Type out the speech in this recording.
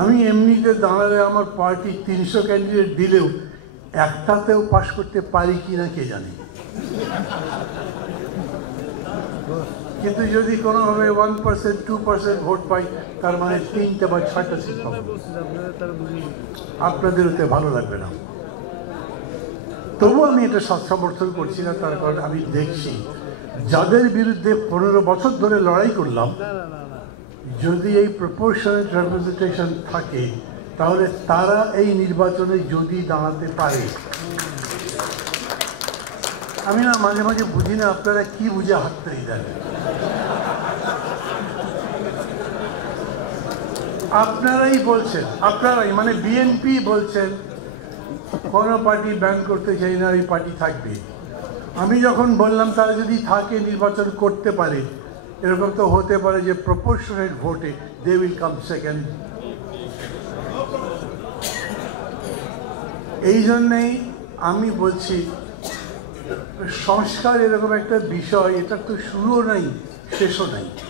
আমি এমনিতে দাঁড়ালে আমার পার্টি 300 ক্যান্ডিডেট দিলেও একটাতেও পাশ করতে পারি কিনা কে জানে, কিন্তু যদি কোনোভাবে 1% 2% ভোট পাই তার মানে 3টে বা 6টা সিট পাবো। আপনাদের ওতে ভালো লাগবে না, তবু আমি এটা সমর্থন করছি না। তার কারণ আমি দেখছি যাদের বিরুদ্ধে 15 বছর ধরে লড়াই করলাম, যদি এই প্রপোর্শনাল রিপ্রেজেন্টেশন থাকে তাহলে তারা এই নির্বাচনে যদি দাঁড়াতে পারে। আমি না মাঝে মাঝে বুঝি না আপনারা কি বুঝে হাততালি দেন। আপনারাই বলছেন, আপনারাই মানে বিএনপি বলছেন কোনো পার্টি ব্যান করতে চাই না, এই পার্টি থাকবে। আমি যখন বললাম তারা যদি থাকে নির্বাচন করতে পারে, এরকম তো হতে পারে যে প্রপোর্শনেট ভোটে দে উইল কাম সেকেন্ড। এই জন্যেই আমি বলছি সংস্কার এরকম একটা বিষয়, এটা তো শুরুও নাই শেষও নাই।